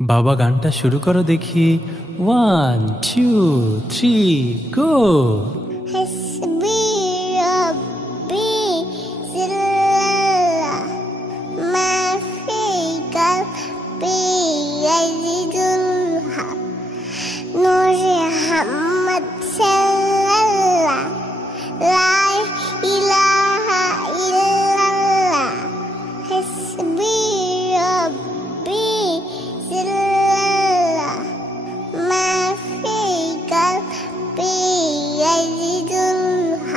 বাবা গানটা শুরু করো দেখি। 1 2 3 গো। হাসবি রব্বি জিল্লাল্লাহ মা ফি কলবি ইয়াজিদুল্লাহ নূরে মুহাম্মদ সাল্লাল্লাহ লা ইলাহা ইল্লাল্লাহ হাসবি রব্বি জিল্লাল্লাহ মা ফি কলবি ইয়াজিদুল্লাহ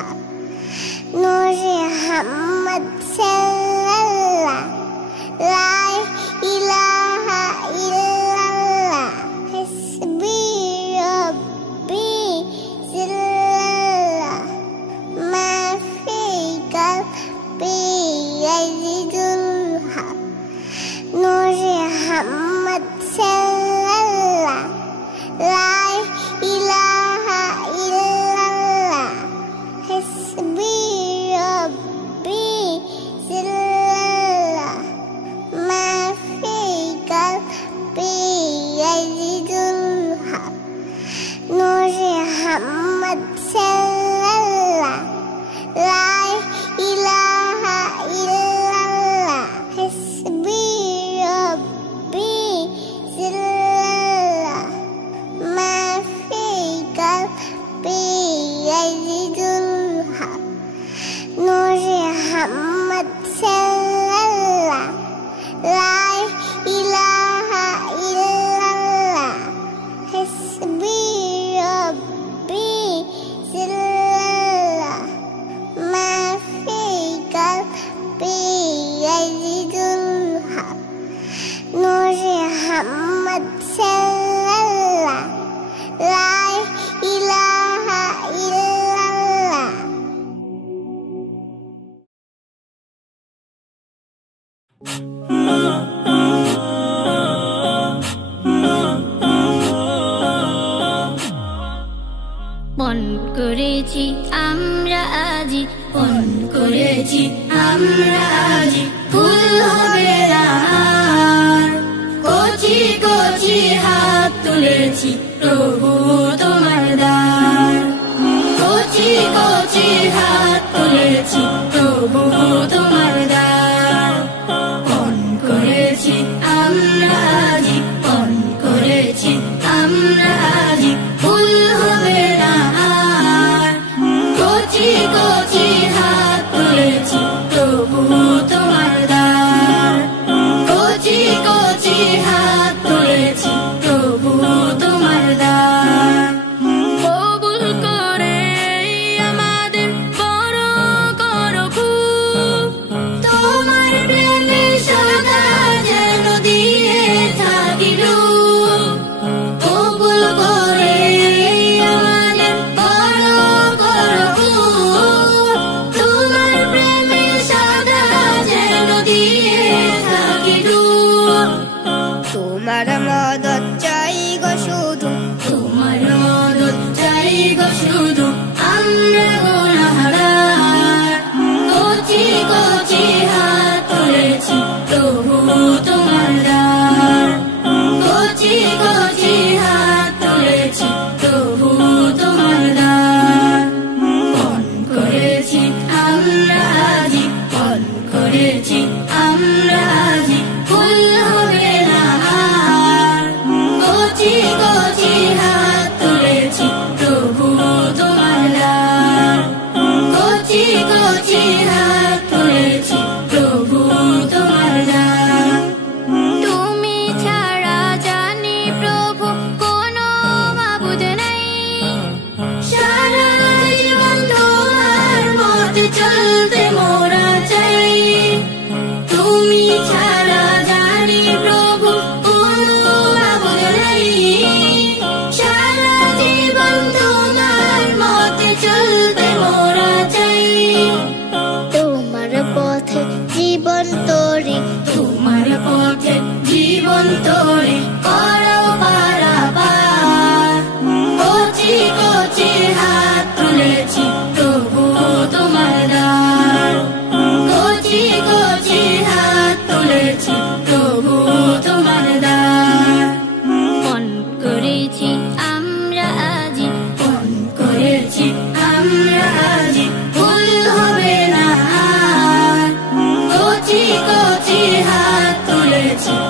নূরে মুহাম্মদ সাল্লাল্লাহ লা ইলাহা ইল্লাল্লাহ হাসবি রব্বি জিল্লাল্লাহ মা ফি কলবি ইয়াজিদুল্লাহ নূরে মুহাম্মদ সাল্লাল্লাহ লা ইলাহা ইল্লাল্লাহ হাসবি রব্বি জিল্লাল্লাহ মা ফি কলবি ইয়াজিদুল্লাহ নূরে মুহাম্মদ সাল্লাল্লাহ লা ইলাহা ইল্লাল্লাহ হাসবি রব্বি জিল্লাল্লাহ মা ফি কলবি ইয়াজিদুল্লাহ নূরে মুহাম্মদ সাল্লাল্লাহ লা ইলাহা ইল্লাল্লাহ হাসবি রব্বি জিল্লাল্লাহ মা ফি কলবি ইয়াজিদুল্লাহ নূরে মুহাম্মদ সাল্লাল্লাহ লা ইলাহা ইল্লাল্লাহ। মন করেছি আমরা আজি, মন করেছি আমরা আজি, ফুল হবে না আর। কচি কচি হাত তুলেছি প্রভু তোমার দ্বার। কচি কচি হাত তুলেছি প্রভু তোমার দ্বার। মন করেছি আমরা আজি, মন করেছি আমরা আজি, ফুল হবে না আর। কচি কচি হাত তুলেছি প্রভু তোমার দ্বার। কচি কচি হাত তুলেছি প্রভু তোমার দ্বার। কবুল করে আমাদের বড় করো খুব, তোমার প্রেমে সদা যেন দিয়ে থাকি ডুব। কবুল করে আমাদের বড় করো খুব, তোমার প্রেমে সদা যেন দিয়ে থাকি ডুব। তোমার মদত চাই গো শুধু, তোমার মদত চাই গো শুধু, আমরা গুনাহগার। কচি কচি হাত তুলেছি প্রভু তোমার দ্বার। কচি কচি হাত তুলেছি প্রভু তোমার দ্বার। মন করেছি আমরা আজি, মন করেছি আমরা আজি, ফুল হবে না আর। কচি কচি হাত তুলেছি প্রভু তোমার দ্বার। কচি কচি হাত তুলেছি প্রভু তোমার দ্বার। তুমি ছাড়া জানি প্রভু কোনো মাবুদ নাই, সারা জীবন তোমার মতে চলতে মোরা চাই। তুমি ছাড়া জানি প্রভু কোনো মাবুদ নাই, সারা জীবন তোমার মতে চলতে মোরা চাই। তোমার পথে জীবন তোরে, তোমার পথে জীবন তোরে করো পারাপার। কচি কচি হাত তুলেছি প্রভু তোমার দ্বার। কচি কচি হাত তুলেছি প্রভু তোমার দ্বার। পেয়েছি আমরা আজ ভুল হবে না আর কচি কচি হাত তুলেছি